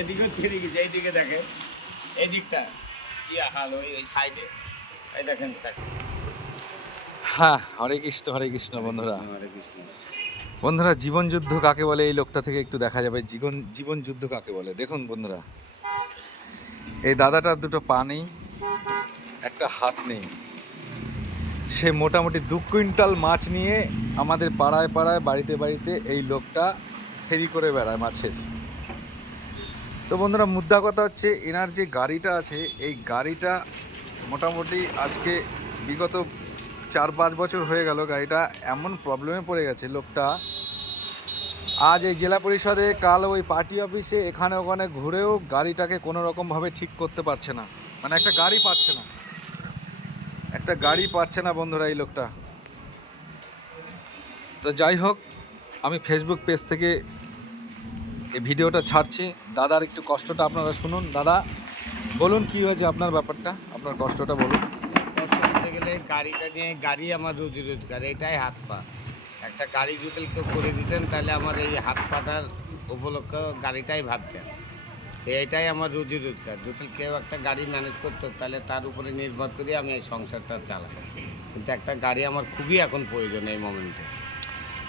এদিকেও ফিরে গেছে, এইদিকে দেখেন, এই দিকটা ইয়া হাল ওই সাইডে, এই দেখেন। হ্যাঁ, হরে কৃষ্ণ বন্ধুরা। বন্ধুরা, জীবন যুদ্ধ কাকে বলে এই লোকটা থেকে একটু দেখা যাবে জীবন যুদ্ধ কাকে বলে। দেখুন বন্ধুরা, এই দাদাটার দুটো পা নেই, একটা হাত নেই। সে মোটামুটি 2 কুইন্টাল মাছ নিয়ে আমাদের পাড়ায় পাড়ায় বাড়িতে বাড়িতে এই লোকটা ফেরি করে বেড়ায় মাছের। তো বন্ধুরা, মুদ্রা কথা হচ্ছে এনার যে গাড়িটা আছে, এই গাড়িটা মোটামুটি আজকে বিগত 4-5 বছর হয়ে গেল গাড়িটা এমন প্রবলেমে পড়ে গেছে লোকটা। আজ এই জেলা পরিষদে, কাল ওই পার্টি অফিসে, এখানে ওখানে ঘুরেও গাড়িটাকে কোনো রকমভাবে ঠিক করতে পারছে না। মানে একটা গাড়ি পাচ্ছে না বন্ধুরা এই লোকটা। তো যাই হোক, আমি ফেসবুক পেজ থেকে এই ভিডিওটা ছাড়ছি। দাদার একটু কষ্টটা আপনারা শুনুন। দাদা, বলুন কি হয়েছে আপনার ব্যাপারটা, আপনার কষ্টটা বলুন। কষ্ট করতে গেলে গাড়িটা নিয়ে, গাড়ি আমার রুজি রোজগার, এটাই হাত পা। একটা গাড়ি যদি কেউ করে দিতেন তাহলে আমার এই হাত পাটার উপলক্ষে গাড়িটাই ভাবতেন। তো এটাই আমার রুজি রোজগার। যদি কেউ একটা গাড়ি ম্যানেজ করতো তাহলে তার উপরে নির্ভর করে আমি এই সংসারটা চালাই। কিন্তু একটা গাড়ি আমার খুবই এখন প্রয়োজন এই মোমেন্টে।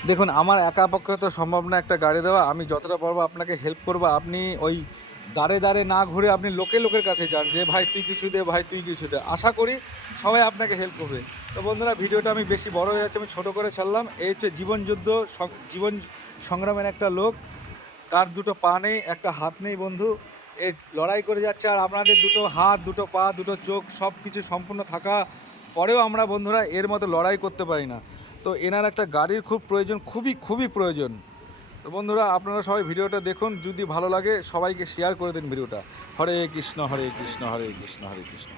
দেখুন, আমার একা পক্ষে তো সম্ভব না একটা গাড়ি দেওয়া। আমি যতটা পারবো আপনাকে হেল্প করবো। আপনি ওই দাঁড়ে দাঁড়ে না ঘুরে আপনি লোকের কাছে যান যে ভাই তুই কিছু দে, ভাই তুই কিছু দে। আশা করি সবাই আপনাকে হেল্প করবে। তো বন্ধুরা, ভিডিওটা আমি বেশি বড় হয়ে যাচ্ছে, আমি ছোটো করে ছাড়লাম। এই হচ্ছে জীবন সংগ্রামের একটা লোক। তার দুটো পা নেই, একটা হাত নেই বন্ধু। এই লড়াই করে যাচ্ছে। আর আপনাদের দুটো হাত, দুটো পা, দুটো চোখ সব কিছু সম্পূর্ণ থাকা পরেও আমরা বন্ধুরা এর মতো লড়াই করতে পারি না। তো এনার একটা গাড়ির খুব প্রয়োজন, খুবই প্রয়োজন। তো বন্ধুরা, আপনারা সবাই ভিডিওটা দেখুন। যদি ভালো লাগে সবাইকে শেয়ার করে দিন ভিডিওটা। হরে কৃষ্ণ, হরে কৃষ্ণ, হরে কৃষ্ণ, হরে কৃষ্ণ।